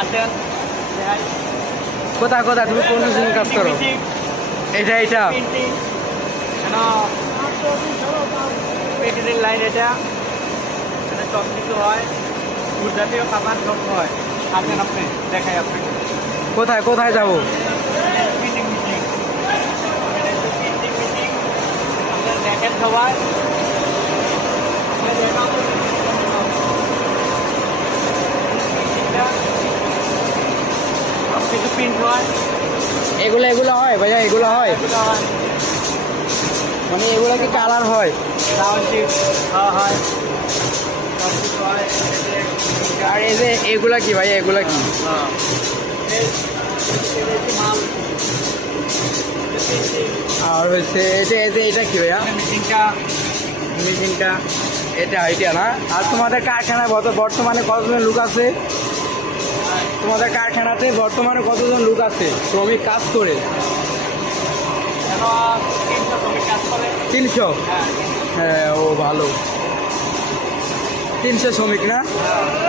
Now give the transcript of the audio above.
আসেন। কোথায় কোথায় তুমি কোন কোন কাজ করো? এটা প্রিন্টিং প্রিন্টিং লাইন, এটা এখানে সব কিছু হয়, ফুড জাতীয় খাবার সব হয়। আসেন আপনি, দেখাই আপনাকে। কোথায় কোথায় যাবো? প্রিন্টিং মিটিং, প্রিন্টিং মিটিং আপনারা দেখেন সবাই। কিছু প্রিন্ট হয়, এগুলো হয় ভাইয়া, এগুলো হয় এগুলো হয় মানে এগুলো কি কালার হয়? রাউন্ড শিট হয়, সব কিছু হয়। আর এই যে এগুলা কি ভাইয়া, এগুলা কি? মাল আর হচ্ছে এটা কি ভাইয়া? মেশিনটা এটা না? আর তোমাদের কারখানায় বর্তমানে কতজন লোক আছে? তোমাদের কারখানাতে বর্তমানে কতজন লোক আছে শ্রমিক কাজ করে? 300 শ্রমিক কাজ করে। 300? হ্যাঁ, হ্যাঁ, ও ভালো। 300 শ্রমিক না? হ্যাঁ।